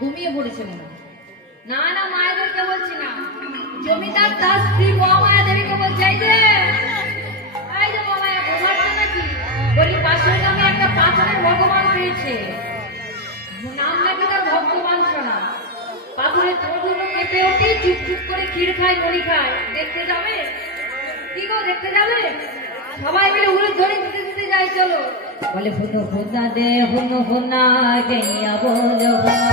ঘুমিয়ে পড়েছে মনে হয়। না না, মায়াদেরকে বলছি না, জমিদার তার স্ত্রী মহামায়া দেবীকে বলছে, এই যে মহামায়া ঘুমাচ্ছে নাকি? বলি পাশের গ্রামে একটা পাথরের ভগবান পেয়েছে, নাম নাকি তার ভগবান শোনা। পাথরের তোরগুলো কেঁপে ওঠে, চুপ চুপ করে ক্ষীর খায়, মুড়ি খায়। দেখতে যাবে? কি গো, দেখতে যাবে? সবাই মিলে উলুদ ধরে দিতে দিতে যাই, চলো। বলে হুনো হুনা দে হুনো হুনা গেয়া বলো হুনা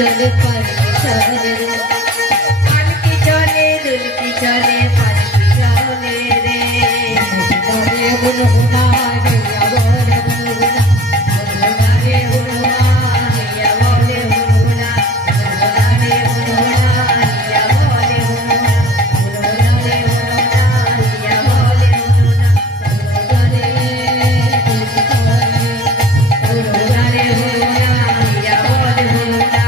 चले पालकी चले रे, पालकी चले दुलकी चले पालकी चले रे, चले गुनगुना गैया बोले गुनगुना, गुनगुना रे गुनगुना गैया बोले गुनगुना, गुनगुना रे गुनगुना गैया बोले गुनगुना, गुनगुना रे गुनगुना गैया बोले गुनगुना, गुनगुना रे दुलकी चले, गुनगुना रे गुनगुना गैया बोले गुनगुना।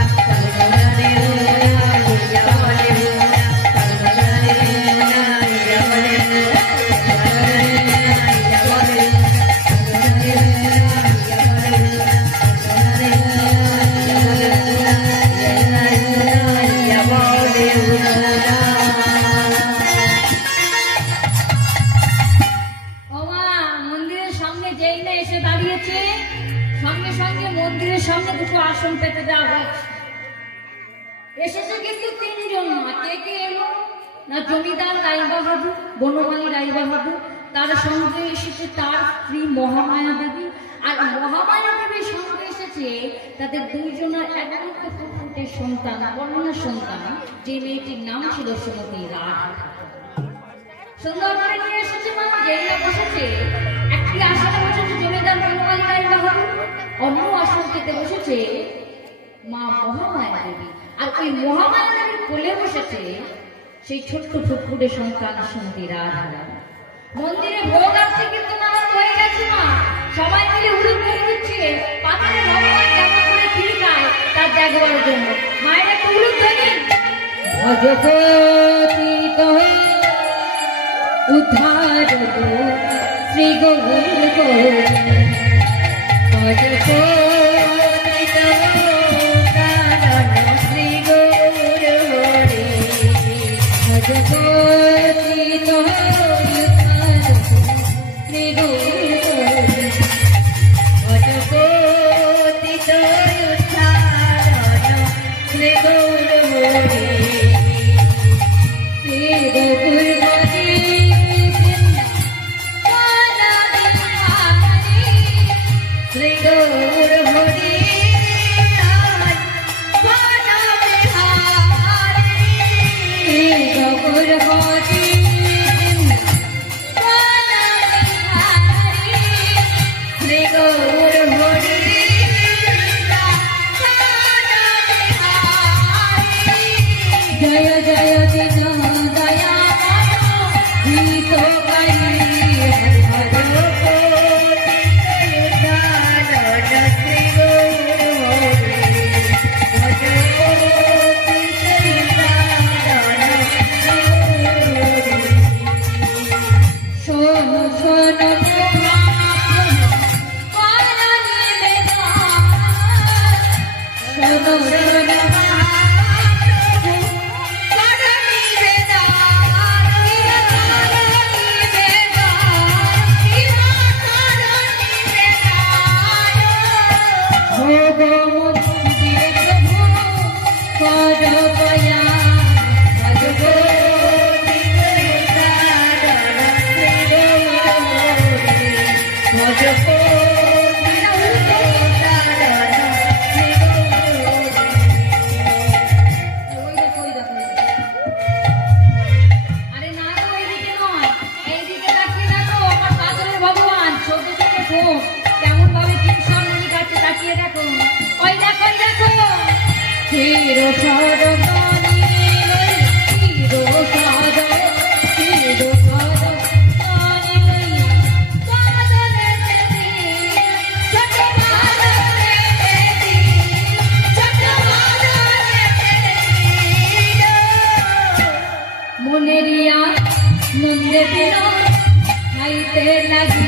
মন্দিরের সামনে দুটো আসন পেতে দেওয়া হয়েছে। এসেছে কিন্তু তিনজন, কে কে এলো না? জমিদার রায়বাহাদুর, বনমালী রায়বাহাদুর, তার সঙ্গে এসেছে তার স্ত্রী মহামায়া দেবী, আর মহামায়া দেবীর সঙ্গে এসেছে তাদের দুইজনের একমাত্র পুত্রের সন্তান, কন্যা সন্তান, যে মেয়েটির নাম ছিল শ্রীমতী রাধা। সুন্দর করে নিয়ে এসেছে, মানে যেই না বসেছে, একটি আসনে বসেছে জমিদার বনমালী রায়বাহাদুর, অন্য আসন পেতে বসেছে মা মহামায়া দেবী, আর ওই মহামায়া দেবীর কোলে বসেছে সেই ছোট্ট ফুটফুটে সন্তান শ্রীমতী রাধা। মন্দিরে ভোগ আসছে কিন্তু নামাজ হয়ে গেছে, মা সবাই মিলে উলুদ করে দিচ্ছে পাথরে ভগবান কেমন করে ক্ষীর খায় তার দেখবার জন্য। মায়ের একটা উলুদ ধরে ভজপতিত উদ্ধার শ্রী গৌর গৌর ভজপতিত শ্রী গৌর হরে ভজপতিত উদ্ধার শ্রী গৌর ভজপতিত উদ্ধার শ্রী গৌর হরে শ্রী গৌর Hero, গাইতে লাগি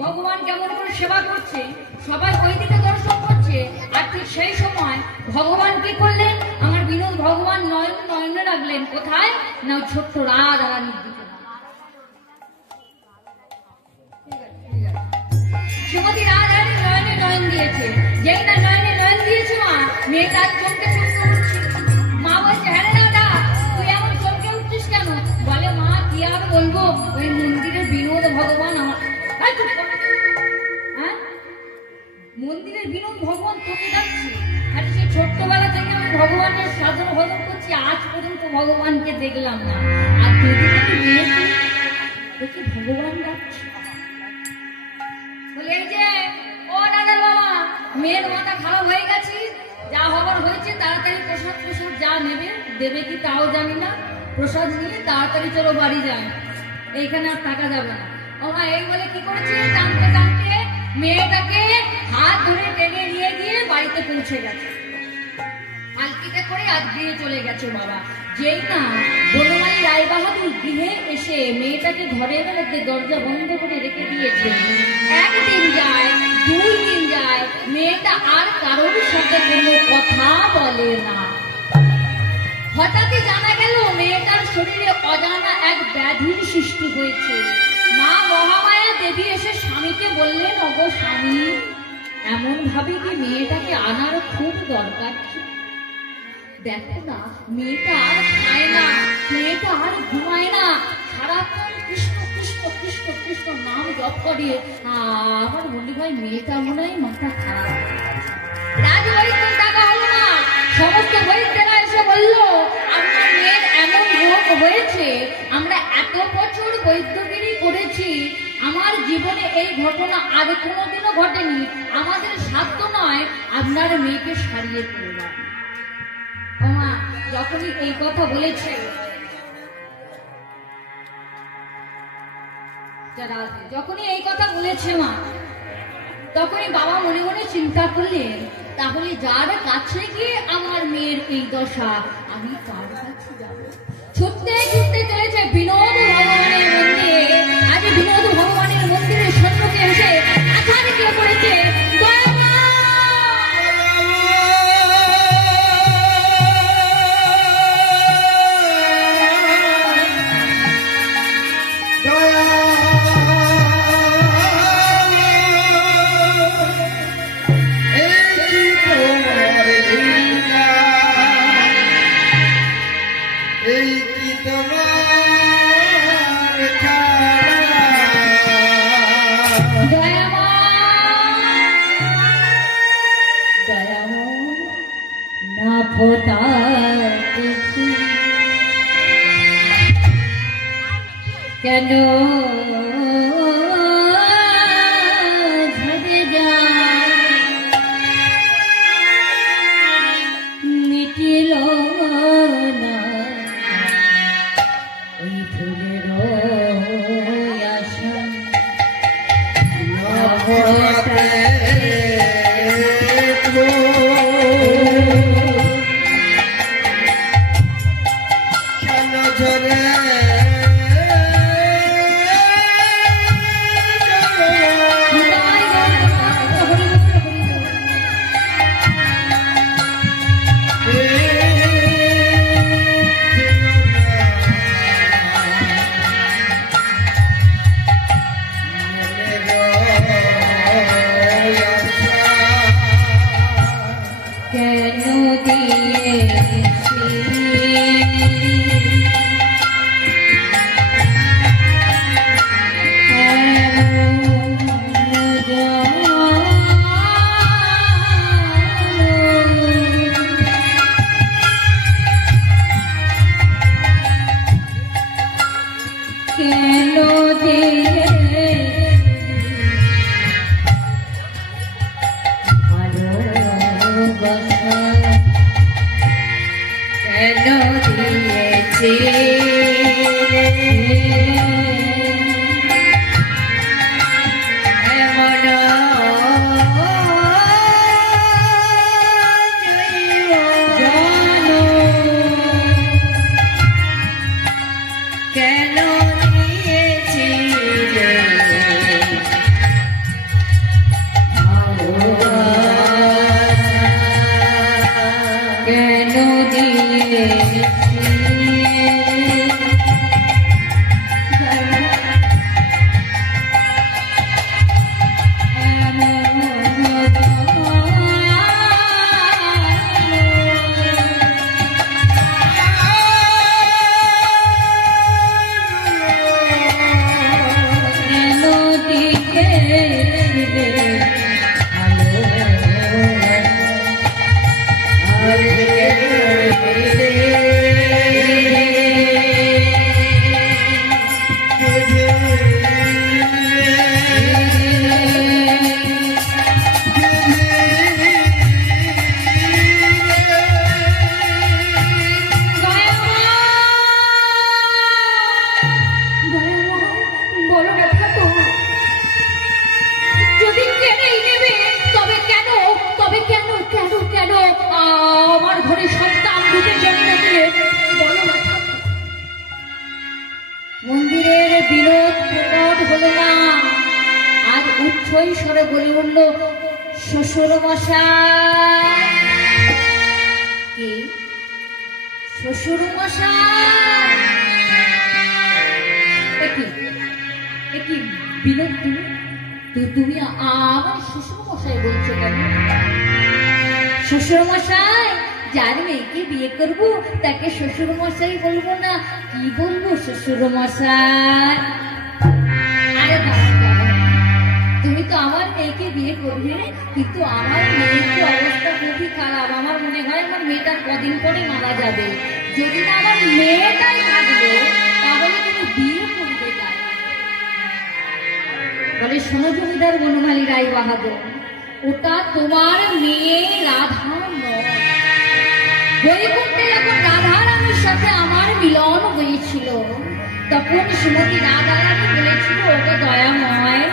ভগবান কেমন করে সেবা করছে, সবাই ওই দিকে দর্শন করছে। আর ঠিক সেই সময় ভগবান কি করলেন, আমার বিনোদ ভগবান নয়নে রাখলেন কোথায় না ছোট্ট রাধা রানীর দিকে। শ্রীমতী রাধা রানী নয়নে নয়ন দিয়েছে, যেই না নয়নে নয়ন দিয়েছে মা, মেয়েটা চমকে চমকে উঠছে। মা বলছে, হ্যাঁ দাদা তুই এমন চমকে উঠছিস কেন? বলে মা কি আর বলবো, ওই মন্দিরে বিনোদ ভগবান আমার মন্দিরের বিনোদ ভগবান তোকে ডাকছে। আর সেই ছোট্টবেলা থেকে আমি ভগবানের সাধন ভজন করছি, আজ পর্যন্ত ভগবানকে দেখলাম না। আর তোকে ভগবান ডাকছে বলে, এই যে ও দাদার বাবা, মেয়ের মাথা খারাপ হয়ে গেছে, যা হবার হয়েছে তাড়াতাড়ি প্রসাদ প্রসাদ যা নেবে দেবে কি তাও জানি না, প্রসাদ নিয়ে তাড়াতাড়ি চলো বাড়ি যায়, এইখানে আর থাকা যাবে না। ও মা এই বলে কি করেছে, টানতে টানতে মেয়েটাকে হাত ধরে টেনে নিয়ে গিয়ে বাড়িতে পৌঁছে গেছে। পালকিতে করে আজ গৃহে চলে গেছে বাবা। যেই না বনমালী রায়বাহাদুর গৃহে এসে মেয়েটাকে ঘরের মধ্যে দরজা বন্ধ করে রেখে দিয়েছে। একদিন যায়, 2 দিন যায়, মেয়েটা আর কারোর সাথে কোনো কথা বলে না। হঠাৎই জানা গেল মেয়েটার শরীরে অজানা এক ব্যাধির সৃষ্টি হয়েছে। মা মহামায়া দেবী এসে স্বামীকে বললেন, ওগো স্বামী, এমন ভাবে কি মেয়েটাকে আনার খুব দরকার ছিল। দেখো না মেয়েটা আর খায় না, মেয়েটা আর ঘুমায় না, সারাক্ষণ কৃষ্ণ কৃষ্ণ কৃষ্ণ কৃষ্ণ নাম জপ করে। আমার মনে হয় মেয়েটা মনে হয় মাথা খারাপ। রাজবৈদ্য টাকা হলো না, সমস্ত বৈদ্যরা এসে বলল আপনার মেয়ের এমন রোগ হয়েছে, আমরা এত বছর বৈদ্যগিরি করেছি, আমার জীবনে এই ঘটনা আর কোনোদিনও ঘটেনি, আমাদের সাধ্য নয় আপনার মেয়েকে সারিয়ে তুললাম। মা যখনই এই কথা বলেছে, যখনই এই কথা বলেছে মা, তখনই বাবা মনে মনে চিন্তা করলেন, তাহলে যার কাছে গিয়ে আমার মেয়ের এই দশা, আমি কার কাছে যাব? ছুটতে ছুটতে চলেছে বিনোদ ভগবানের মন্দিরে। আজ বিনোদ ভগবানের মন্দিরের সম্মুখে এসে আছাড় দিয়ে পড়েছে, কেন ঝরে যায় মিটিল না ওই ফুলের আশা। মন্দিরের বিনোদ প্রকট হলো না, আর উচ্চই স্বরে বলে উঠল, শ্বশুর মশাই। কি শ্বশুর মশাই? কি বিনোদ, তুমি আমার শ্বশুর মশাই বলছো কেন? শ্বশুর মশাই, যার মেয়েকে বিয়ে করবো তাকে শ্বশুর মশাই বলবো না, কি বলবো শ্বশুর মশাই? আরে তুমি তো আমার মেয়েকে বিয়ে করবে, কিন্তু আমার মেয়ের তো অবস্থা খুবই খারাপ। আমার মনে হয় আমার মেয়েটা কদিন পরে মারা যাবে। যদি না আমার মেয়েটাই থাকবে তাহলে তুমি বিয়ে করবে কার? বলে, শোনো জমিদার বনমালী রায় বাহাদুর, ওটা তোমার মেয়ে রাধা নয়। বৈকুণ্ঠে যখন রাধারানীর সাথে আমার মিলন হয়েছিল, তখন শ্রীমতী রাধারানী বলেছিল, ওটা দয়াময়,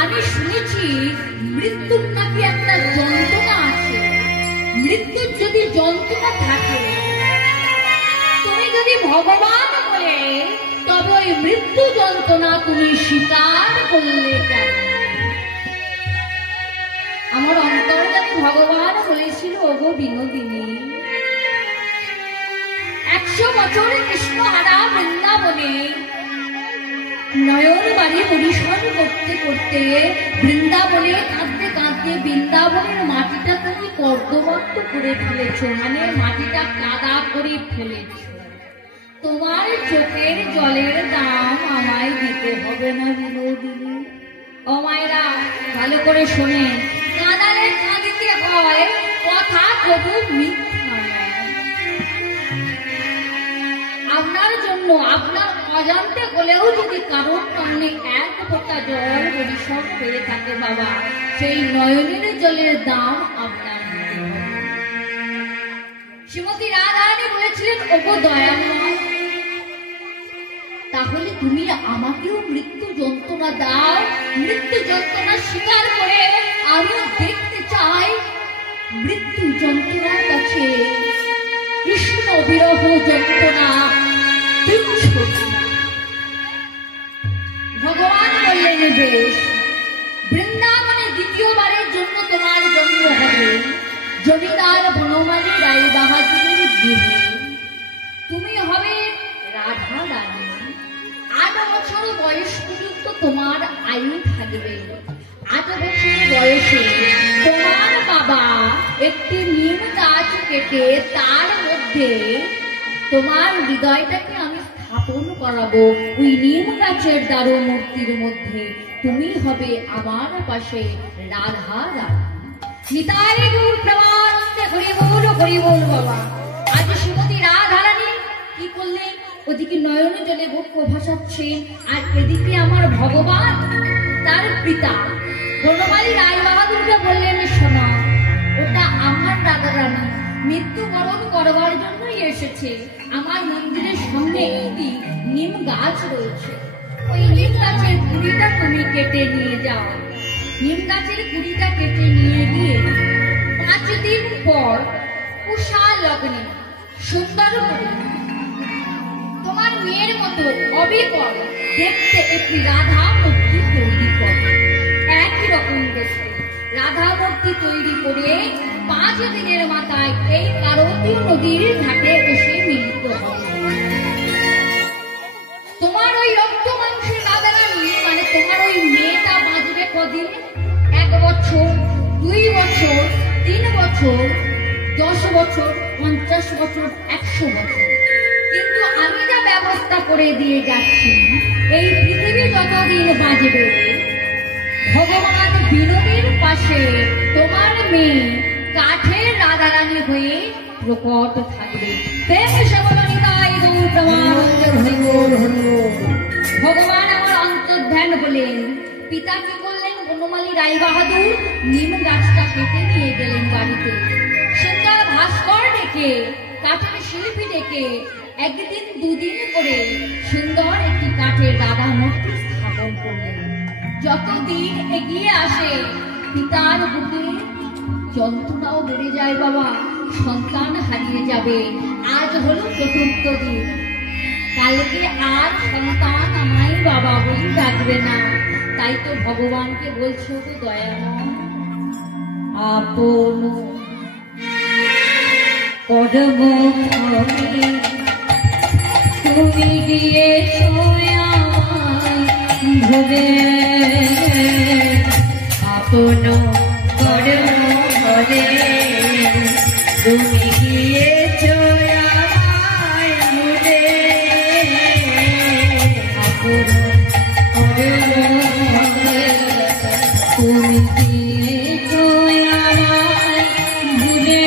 আমি শুনেছি মৃত্যুর নাকি একটা যন্ত্রণা আছে। মৃত্যুর যদি যন্ত্রণা থাকে, তুমি যদি ভগবান বলে, তবে ওই মৃত্যু যন্ত্রণা তুমি স্বীকার করলে কেন? আমার অন্তর্যামী ভগবান বলেছিল, ওগো বিনোদিনী, 100 বছর কৃষ্ণহারা বৃন্দাবনে নয়ন বাড়ি পরিসর করতে করতে, বৃন্দাবনে কাঁদতে কাঁদতে বৃন্দাবনের মাটিটা তুমি কর্দমাক্ত করে ফেলেছ, মানে মাটিটা কাদা করে ফেলেছ। তোমার চোখের জলের দাম আমায় দিতে হবে না বিনোদিনী। ও মায়েরা, ভালো করে শোনে, কাঁদালে কাঁদিতে হয়, কথা কবু মিথ্যা নয়। আপনার জন্য, আপনার অজান্তে হলেও যদি কারোর সামনে 1 ফোঁটা জল পরিশোধ হয়ে থাকে বাবা, সেই নয়নের জলের দাম আপনার দিতে হবে। শ্রীমতী রাধারানী বলেছিলেন, ওগো দয়াময়, তাহলে তুমি আমাকেও মৃত্যু যন্ত্রণা দাও। মৃত্যু যন্ত্রণা স্বীকার করে আমিও দেখতে চাই মৃত্যু যন্ত্রণার কাছে কৃষ্ণ বিরহ যন্ত্রণা তুচ্ছ। ভগবান বললেন, বেশ, বৃন্দাবনে দ্বিতীয়বারের জন্য তোমার জন্ম হবে জমিদার বনমালী রায় বাহাদুরের গৃহে। তুমি হবে রাধা রানী। 8 বছর বয়স পর্যন্ত তোমার আয়ু থাকবে। 8 বছর বয়সে তোমার বাবা একটি নিম গাছ কেটে তার মধ্যে তোমার হৃদয়টাকে আমি স্থাপন করাবো। ওই নিম গাছের দারু মূর্তির মধ্যে তুমি হবে আমার পাশে রাধা রানী। নিতাই গৌর প্রেমানন্দে হরি বল হরি বল বাবা। আজ শ্রীমতী রাধা রানী কি করলেন? ওদিকে নয়ন জলে বক্ষ ভাসাচ্ছে, আর এদিকে আমার ভগবান তার পিতা বনমালী রায় বাহাদুরকে বললেন, শোনা, ওটা আমার রাধা রানী, মৃত্যুবরণ করবার জন্যই এসেছে। আমার মন্দিরের সামনে একটি নিম গাছ রয়েছে, ওই নিম গাছের কুড়িটা তুমি কেটে নিয়ে যাও। নিম গাছের কুড়িটা কেটে নিয়ে গিয়ে 5 দিন পর উষা লগ্নে সুন্দর করে তোমার মেয়ের মতো অবিকল দেখতে একটি রাধা মূর্তি তৈরি করো। একই রকম দেখতে রাধা মূর্তি তৈরি করে 5 দিনের মাথায় এই কারতী নদীর ঘাটে এসে মিলিত হবে। তোমার ওই রক্ত মাংসের রাধারানী মানে তোমার ওই মেয়েটা বাঁচবে কদিন? 1 বছর, 2 বছর, 3 বছর, 10 বছর, 50 বছর, 100 বছর। কিন্তু আমি যা ব্যবস্থা করে দিয়ে যাচ্ছি, এই পৃথিবী যতদিন বাঁচবে ভগবান বিনোদীর পাশে তোমার মেয়ে কাঠের রাধারানী হয়ে প্রকট থাকবে। ভগবান আমার অন্তর্ধ্যান হলেন। পিতা কি করলেন? বনমালী রায়বাহাদুর নিম গাছটা কেটে নিয়ে গেলেন বাড়িতে। সুন্দর ভাস্কর ডেকে, কাঠের শিল্পী ডেকে 1 দিন 2 দিন করে সুন্দর একটি কাঠের রাধা মূর্তি স্থাপন করলেন। যতদিন এগিয়ে আসে পিতার বুকে যন্ত্রণাও বেড়ে যায়। বাবা, সন্তান হারিয়ে যাবে। আজ হলো 4র্থ দিন, কালকে আর সন্তান আমায় বাবা বলে ডাকবে না। তাই তো ভগবানকে বলছো তো দয়াময়, আপন কর্ম ফলে তুমি গিয়েছো আমায় ভুলে, আপন কর্ম ফলে তুমি গিয়েছো আমায় ভুলে, আপন কর্ম ফলে তুমি গিয়েছো আমায় ভুলে,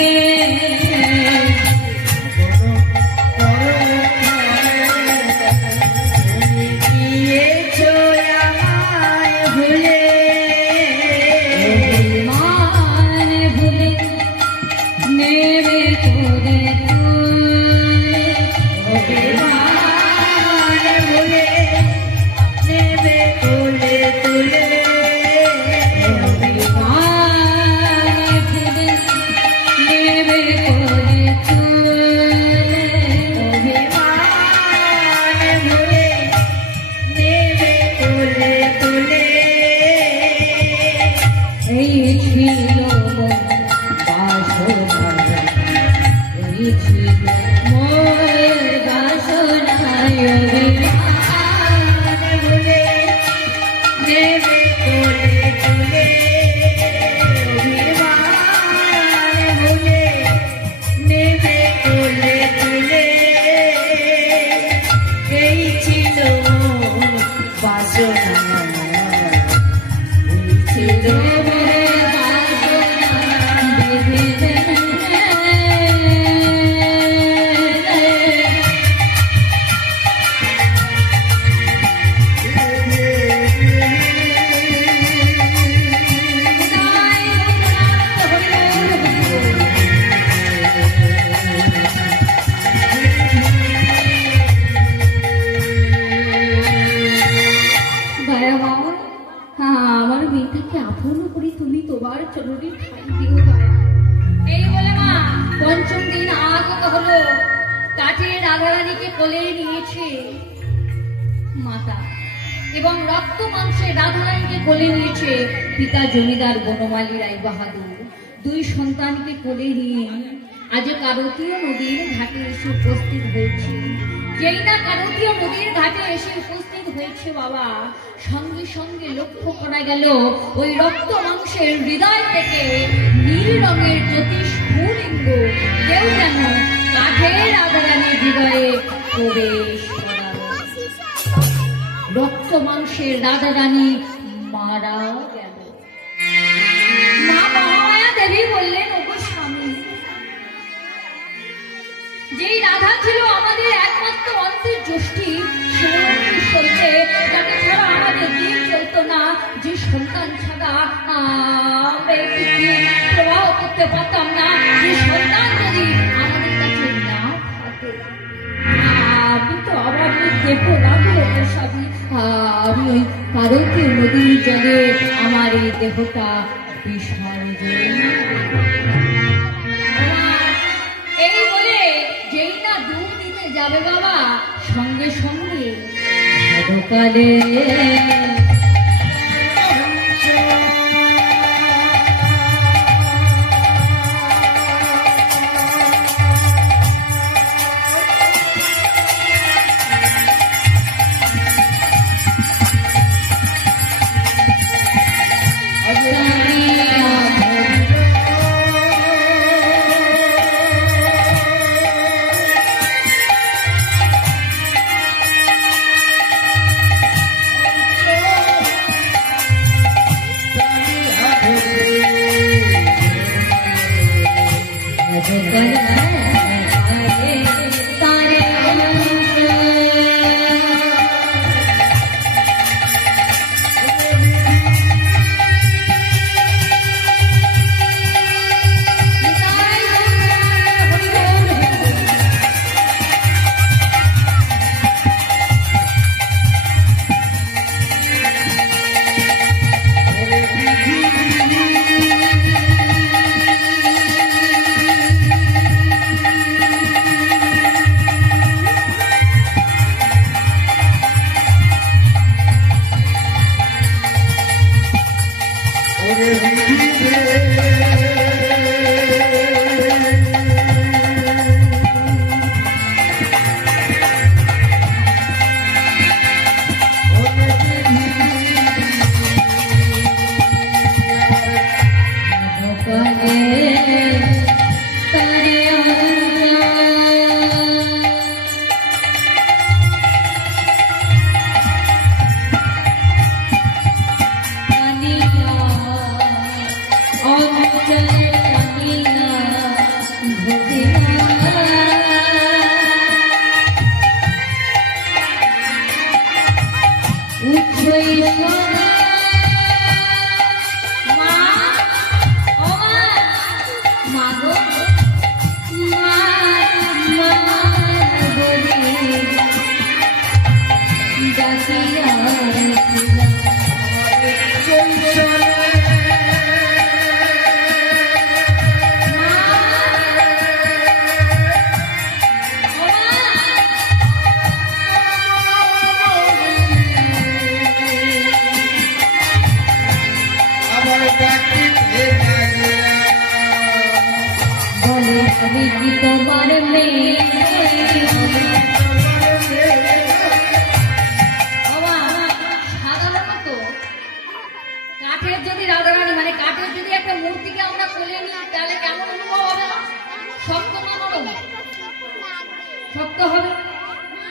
এবং রক্ত মাংসে রাধারানীকে কোলে নিয়েছে পিতা জমিদার বনমালী রায়বাহাদুর। 2 সন্তানকে কোলে নিয়ে আজ কারতীয় নদীর ঘাটে এসে উপস্থিত হয়েছে। যেই না কারতীয় নদীর ঘাটে এসে উপস্থিত হয়েছে বাবা, সঙ্গে সঙ্গে লক্ষ্য করা গেল ওই রক্ত মাংসের হৃদয় থেকে নীল রঙের জ্যোতিষ স্ফুলিঙ্গ কেউ যেন কাঠের রাধারানীর হৃদয়ে প্রবেশ করালো। রক্ত মাংসের রাধারানী মারা গেল। মা মহামায়া দেবী বললেন, ওগো স্বামী, যেই রাধা ছিল আমাদের একমাত্র অন্তর্যষ্টি, সে তাকে ছাড়া আমাদের দিন চলতো না। যে সন্তান ছাড়া প্রবাহ করতে পারতাম না, যে সন্তান যদি আমাদের কাছে না স্বামী আমি ওই পার্বতী নদীর জলে আমার এই দেহটা বিসর্জন। এই বলে যেই না ডুব দিতে যাবে বাবা সঙ্গে সঙ্গে সকালে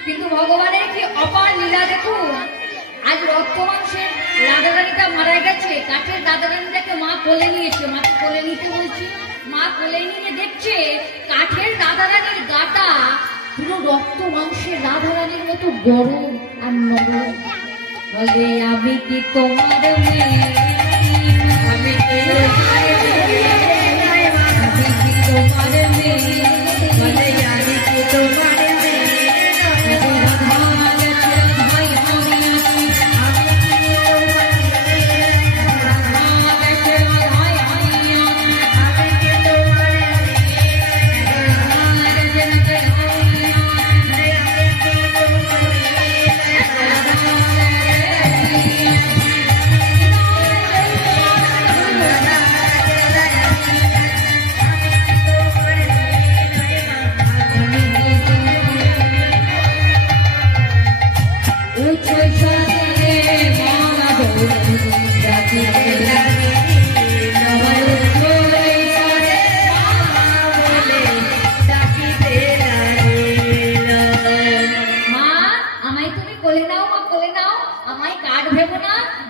কিন্তু ভগবানের কি অপার লীলা দেখুন। আজ রক্ত মাংসের রাধারানীটা মারা গেছে, কাঠের রাধারানীটাকে মা কোলে নিয়েছে, মাকে কোলে নিতে বলছি। মা কোলে নিয়ে দেখছে কাঠের রাধারানীর গাটা পুরো রক্ত মাংসের রাধারানীর মতো গরম আর নরম। বলে আমি কি তোমার মেয়ে, আমি কি তোমার মেয়ে, বলে আমি কি তোমার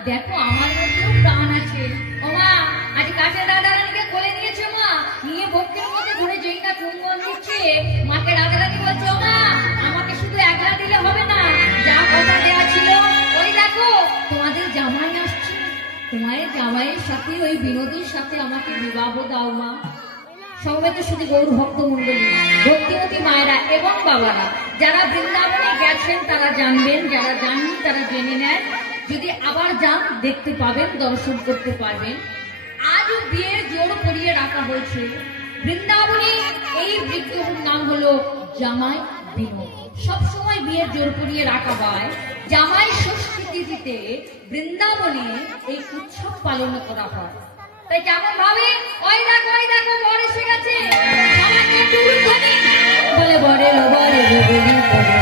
দেখো আমার মধ্যেও প্রাণ আছে। ও মা আজ কাঠের রাধারানীকে কোলে নিয়েছে, মা নিয়ে ভক্তির মধ্যে ঘুরে যেই না চুম্বন দিচ্ছে, মাকে রাধারানী বলছে ও মা আমাকে শুধু একলা দিলে হবে না, যা কথা দেওয়া ছিল ওই দেখো তোমাদের জামাই আসছে, তোমার জামাইয়ের সাথে ওই বিনোদীর সাথে আমাকে বিবাহ দাও মা। সমবেত শুধু গৌর ভক্ত মন্ডলী, ভক্তিমতী মায়েরা এবং বাবারা যারা বৃন্দাবনে গেছেন তারা জানবেন, যারা জাননি তারা জেনে নেন, যদি আবার যান দেখতে পাবেন, দর্শন করতে পারবেন। আজও বিয়ের জোর করিয়ে রাখা হয়েছে বৃন্দাবনে। এই বিগ্রহের নাম হলো জামাই বিনোদ। সবসময় বিয়ের জোর করিয়ে রাখা হয়। জামাই ষষ্ঠী তিথিতে বৃন্দাবনে এই উৎসব পালন করা হয়। তাই কেমন ভাবে ওই দেখো বর এসে গেছে, সবাইকে একটু উঠোনি বলে বরের বরের বলি বলে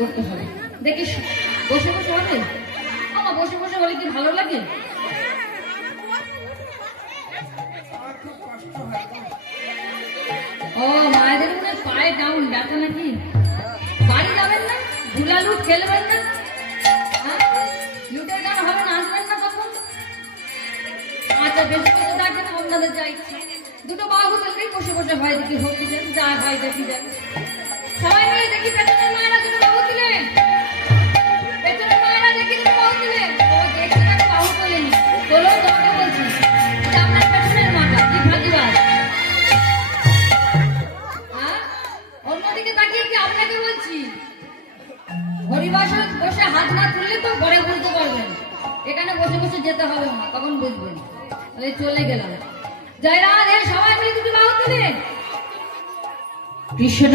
করতে হবে। দেখিস বসে বসে হবে, আমার বসে বসে হলে কি ভালো লাগে? ও মায়েদের মনে পায়ে ডাউন ব্যথা নাকি? বাড়ি যাবেন না? ধুলালুট খেলবেন না? লুটের গান হবে না, আসবেন না তখন? আচ্ছা বেশি কিছু ডাকবেন, আপনাদের যাই দুটো বাহু চলবেই বসে বসে ভাই দেখি ভর্তি দেন, যা ভাই দেখি দেন। সবাই মিলে দেখি পেছনের মায়েরা দুটো বাহু দিলেন, পেছনের মায়েরা দেখি দুটো বাহু দিলেন। ও দেখি তাকে বাহু তোলেনি, তোলেও তোমাকে বলছি আপনার পেছনের মাটা কি ভাগিবাস। হ্যাঁ, অন্যদিকে তাকিয়ে কি আপনাকে বলছি? হরিবাসে বসে হাত না তুললে তো ঘরে বলতে পারবেন, এখানে বসে বসে যেতে হবে না, তখন বুঝবেন। তাহলে চলে গেলাম। জয় রাধে, সবাই মিলে দুটো বাহু দিলেন। কৃষ্ণ